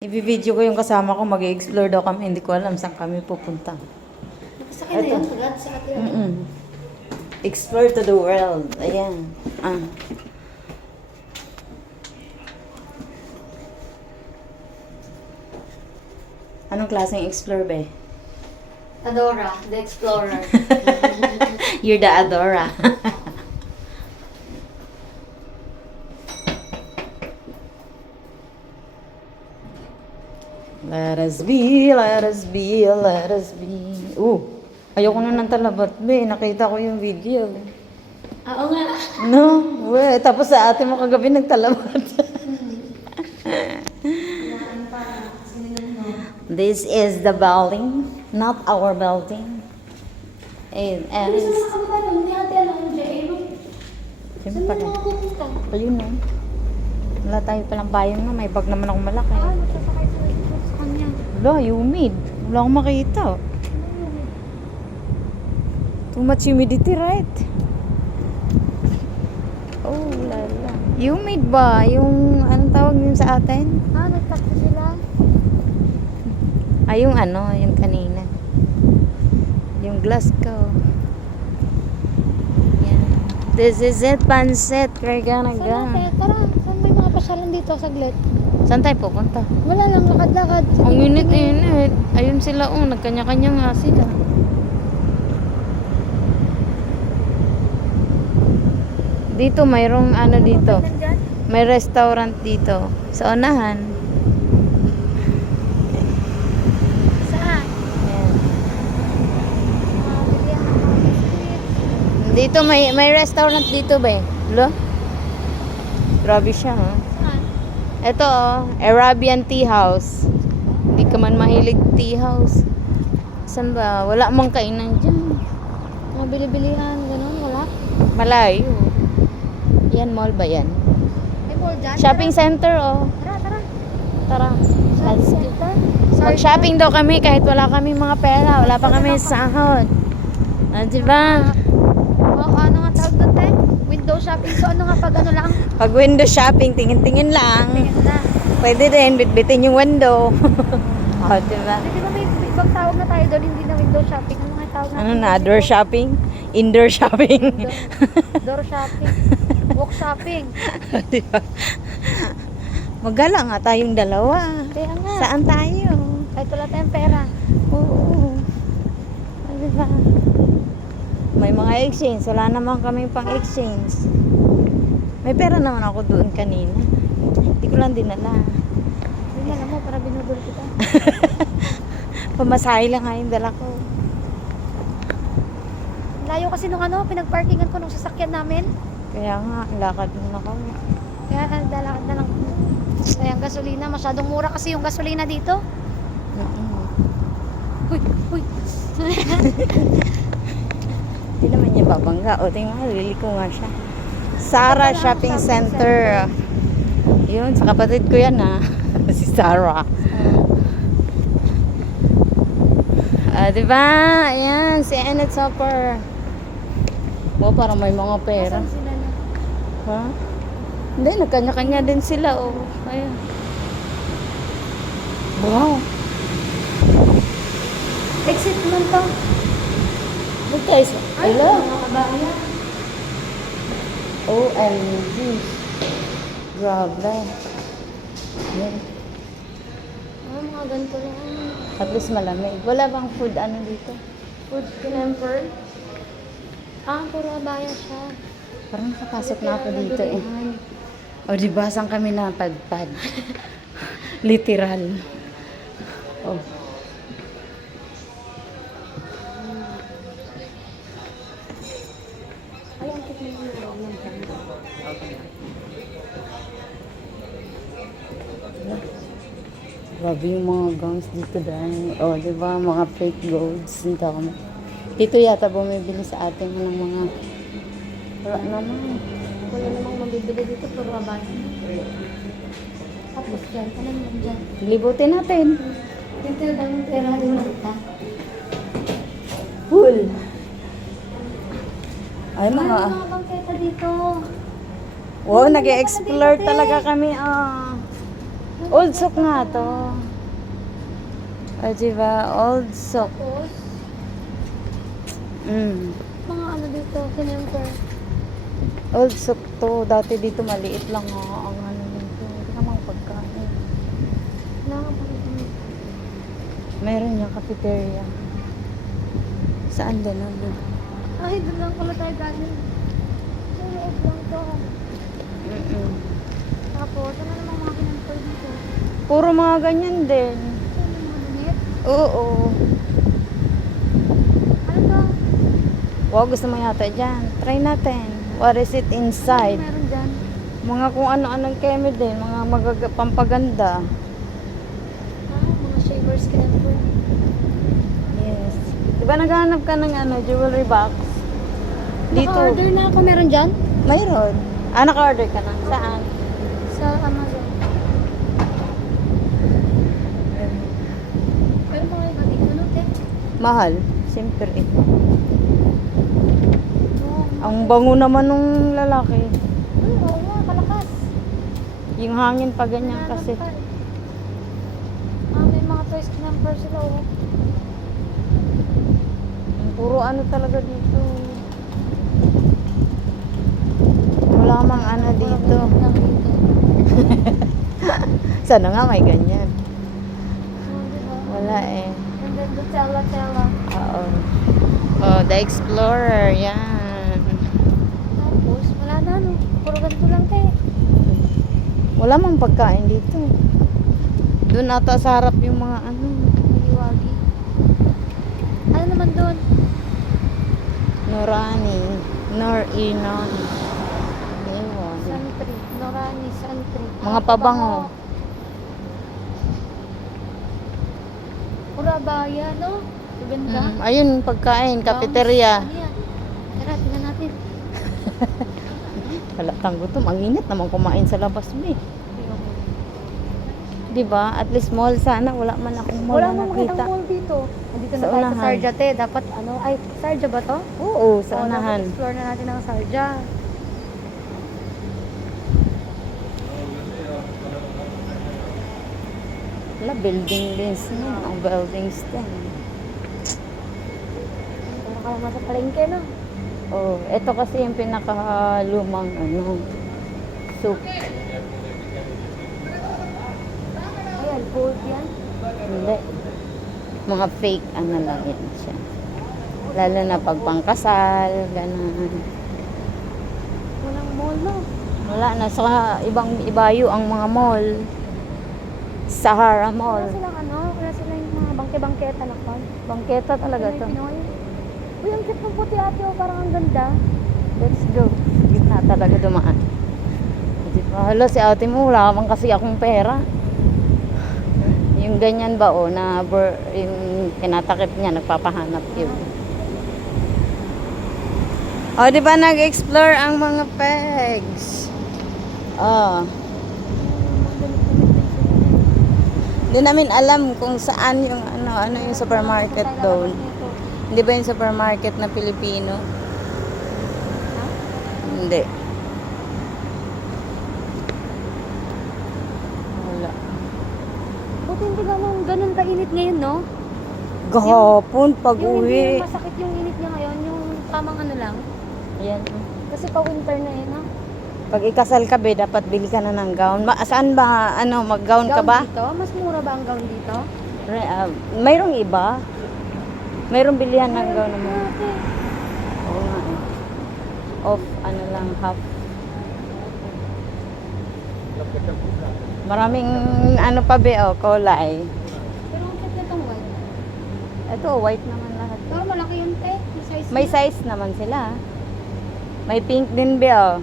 I-video ko yung kasama ko, mag-explore daw kami. Hindi ko alam saan kami pupunta. Sa akin na yun, sa akin. Explore to the world. Ayan. Anong klaseng explore ba? Adora, the Explorer. You're the Adora. Let us be, let us be, let us be. Ayoko na ng talabat, be. Nakita ko yung video. Oo nga. No, we. Tapos sa ate mo kagabi nagtalabat. This is the building, not our building. And Hindi sa mga kababayan, hindi ate alam yung J.A. Saan Siyempre. mo pupunta? Ayun no. Wala tayo palang bayan na. May bag naman akong malaki. Magsasakay sa kanya. Wala, humid. Wala akong makita. Too much humidity, right? Oh, lala. Humid ba? Yung, anong tawag yun sa atin? Nagtakto sila. Yung ano, yung kanina. Yung Glasgow. Yan. This is it, Pancit. We're gonna go. Tara, saan may mga pasyalan dito saglit? Saan tayo pupunta? Wala lang, lakad-lakad. Ang init. Ayun sila, nagkanya-kanya nga sila. Dito, mayroong ano dito. May restaurant dito. Sa unahan. Saan? Ayan. Bilihan ng mga biscuit. Dito, may restaurant dito ba? Lo? Grabe siya, ha? Saan? Ito, Arabian Tea House. Hindi ka man mahilig tea house. Saan ba? Wala mang kainan dyan. Mga bilibilihan, gano'n, wala? Malayo. Yan, mall ba yan? May mall dyan? Shopping center, Tara. Tara. Let's go. Center? Mag-shopping daw kami kahit wala kami mga pera. Wala pa kami sahod. Diba? Ano nga tawag doon, te? Window shopping. So, ano nga pag ano lang? Pag window shopping, tingin-tingin lang. Tingin na. Pwede din, bitbitin yung window. Diba? Di ba may ibang tawag na tayo doon, hindi na window shopping. Ano nga tawag natin? Ano na, door shopping? Indoor shopping. Door shopping. Walk shopping. Diba? Magala nga tayong dalawa. Kaya nga. Saan tayo? Kahit wala tayong pera. Oo. Diba? May mga exchange. Wala naman kaming pang exchange. May pera naman ako doon kanina. Hindi ko lang dinala. Hindi alam mo, para binudol kita. Pamasahe lang nga yung dala ko. Layo kasi nung pinagparkingan ko nung sasakyan namin. Kaya nga, lakad muna kami. Kaya nagdalakad na lang. Kaya ang gasolina, masyadong mura kasi yung gasolina dito. Uy. Hindi naman niya babangga. O, tingnan mo, liliko nga siya. Sarah Shopping Center. Yun, sa kapatid ko yan, ha. Si Sarah. Diba? Ayan, si Annette Sopper. Wow, parang may mga pera. Saan sila na? Ha? Hindi, nagkanya-kanya din sila, Ayan. Wow. Exit naman to. Look guys. Hello. Mga kabayan. OMG. Grabe. Yan. Mga ganito lang. At least malamig. Wala bang food dito? Food Kinemper. Puro abaya siya. Parang nakapasok na ako dito O, diba? Saan kami napadpad? Literal. Ayan, tignan mo yung loob ng brand. Grabe yung mga gowns dito dahil. Diba? Mga fake golds. Dito yata bumibili sa atin ng mga wala naman. Wala namang mabibili dito, puro abaya. Tapos dyan, ano naman dyan? Libutin natin. Dito yung daming pera rin nakita. Cool. Ay, Ano mga... mga bangketa dito? Wow, nag-explore talaga kami. Ano Old sock nga to. O, diba? Old sock. Tapos, Mm. mga ano dito, kinemper. Old sock to. Dati dito maliit lang ang ano dito. Hindi namang pagkain. Nakapagod. Meron yung cafeteria. Saan din? Ay, doon lang pala tayo galing. Sa loob lang to. Tapos, ano namang mga kinemper dito? Puro mga ganyan din. Ano mga damit? Oo. Ano to? Wow, gusto mo yata dyan. Try natin. What is it Ano inside? meron dyan? Mga kung ano-anong keme din. Mga pampaganda. Mga shavers kinemper. Yes. Diba naghahanap ka ng jewelry box? Dito. Naka-order na ako. Meron dyan? Mayroon. Naka-order ka na. Saan? Sa Amazon. Pero mga iba dito, ano, te? Mahal. Siyempre. Oo. Ang bango naman nung lalaki. Oo nga, kalakas. Yung hangin pa ganyan kasi. May mga toys kinemper sila, oh. Puro ano talaga dito. Wala mang ano dito. Lang dito. Sana nga may ganyan. Oo, diba? Wala eh. And then the tela. Oo. Oh, the Explorer. Yan. Tapos, wala na, no? Puro ganito lang, te. Wala mang pagkain dito. Doon ata sa harap yung mga ano. Magiwagi. Ano naman doon? Norani. Nor-Inon. Ewan. Santri. Norani, Santri. Mga pabango. Pura baya, no? Ganda. Ayun, pagkain. Cafeteria. Ano yan? Tara, tingnan natin. Palatang gutom. Ang init naman kumain sa labas mo eh. Diba? At least mall sana. Wala man akong mall Wala na mo nakita. makitang mall dito. Nandito na Sa tayo sa unahan. Sarja, te. Dapat, ano, ay, Sarja ba to? Oo, sa Oo, unahan. dapat explore na natin ang Sarja. Wala, building din. Ang buildings din. Pero kaya masa palengke, no? Oh, ito kasi yung pinakalumang soup. Ayan, gold yan. Hindi. Mga fake lang yan siya. Lalo na pag pangkasal, ganun. Walang mall, no? Wala na sa ibang ibayo ang mga mall. Sahara Mall. Wala silang yung mga bangke-bangketa na pa. Bangketa talaga to. Uy, ang cute ng puti ate, oh, parang ang ganda. Let's go. Gitna talaga dumaan. Di ba? Hala, si ate mo, wala man kasi akong pera. Yung ganyan ba, yung tinatakip niya, nagpapahanap yun. O, di ba nag-explore ang mga pegs? Oh. Hindi namin alam kung saan yung ano yung supermarket doon. Hindi ba yung supermarket na Pilipino? Hindi. Wala. Buti hindi ganun kainit ngayon, no? Gahapon, Yung hindi pag-uwi. masakit yung init niya ngayon, yung tamang ano lang. Ayan. Kasi pa-winter na eh, no? Pag ikasal ka be, dapat bili ka na ng gown. Saan ba, mag-gown ka ba? Dito? Mas mura ba ang gown dito? Mayroong iba. Mayroong bilihan ng gown naman. Ate. Oo nga eh. Off, lang, half. Maraming, pa be, kulay. Pero ang cute nitong white. Ito, white naman lahat. Pero malaki yun, te. Yung size May niya. size naman sila. May pink din be, Hindi,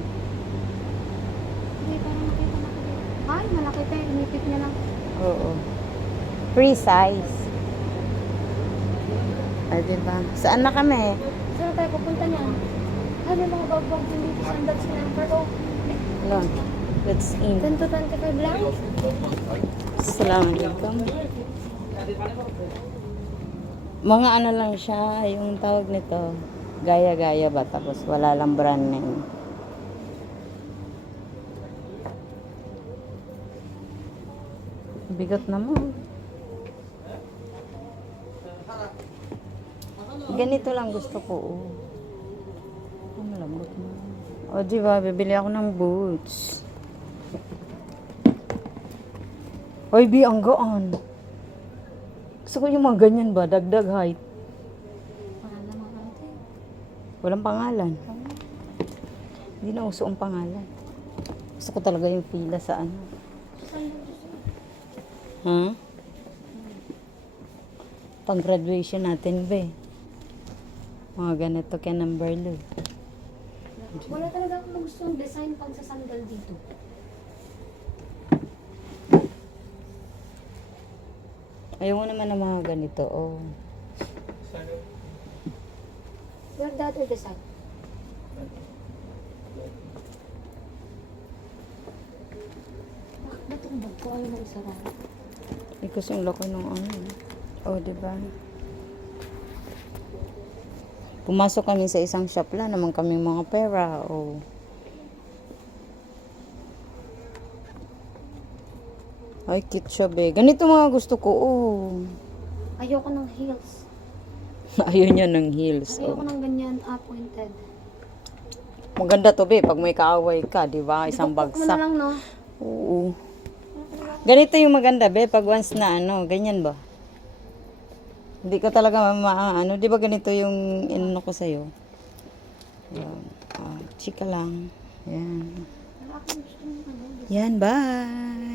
parang nakita na ko dito. Ay, malaki, te. Inipit niya lang. Oo. Free size. Ay, diba? Saan na kami? Saan tayo pupunta niyan? Ay, may mga bag-bag din dito. Sandals na number. Oh, Ano? Let's in. 10 to 25 lang. Assalamualaikum. Mga lang siya, yung tawag nito, gaya-gaya ba, tapos wala lang brand name. Bigat naman. Ganito lang gusto ko. Oh. Ang malambot na. O, diba? Bibili ako ng boots. Oy, B, ang gaan. Gusto ko yung mga ganyan ba? Dagdag height. Mahal na mga ate. Walang pangalan. Hindi na uso ang pangalan. Gusto ko talaga yung pila sa ano. Ha? Pang graduation natin, be. Mga ganito kaya number low. Wala talaga akong gustong design pang sa sandal dito. Ayaw mo naman ng mga ganito, oh. Your other design. Bakit ba itong bag ko? Ayaw na isara. Kasi ang laki ng ano. Oh, diba? Pumasok kami sa isang shop lang naman kami mga pera. Oh. Ay, cute siya, be. Ganito mga gusto ko, oh. Ayoko ng heels. Ayaw niya ng heels, Ayoko oh. ng ganyan appointed. Maganda to, be. Pag may kaaway ka, di ba? Isang Mo na bagsak. lang, no? Oo. Ganito yung maganda, be. Pag once na, ano, ganyan ba? Hindi ko talaga ano, di ba ganito yung inano ko sa'yo? Yan. Chika lang. Yan. Wala akong gusto ng ano. Yan, bye!